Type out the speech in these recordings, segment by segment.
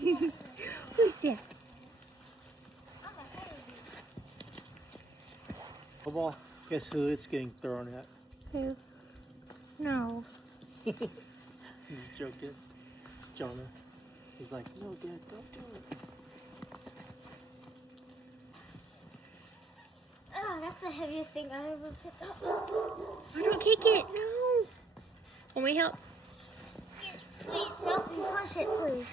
Who's that? Oh, ball. Guess who it's getting thrown at? Who? No. He's joking. Jonah. He's like, no, Dad, don't do it. Oh, that's the heaviest thing I've ever picked up. Oh, don't kick it. No. Want me to help? Please help me push it, please.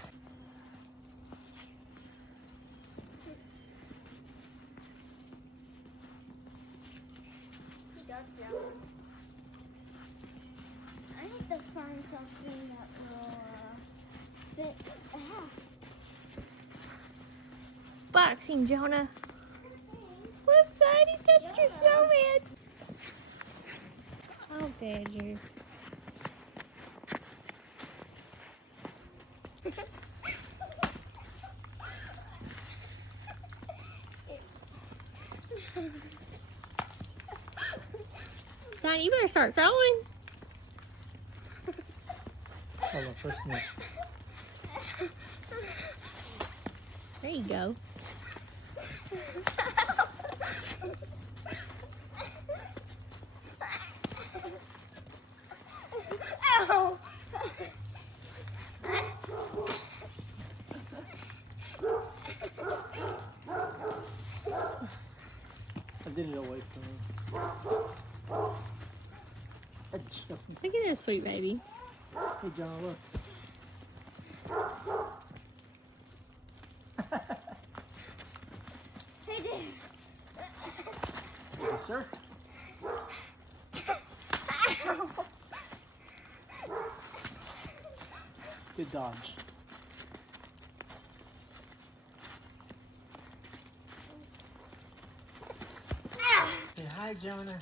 I need to find something that will fit. Boxing, Jonah. Whoops, I already touched your snowman. Oh, Badger. Son, you better start throwing. Hold on, first minute. There you go. Ow! I did it away from him. I jumped. Look at this sweet baby. Hey, John, look. Hey, Dad. Yes, sir. Ow! Good dodge. Ah! Say hi, Jonah.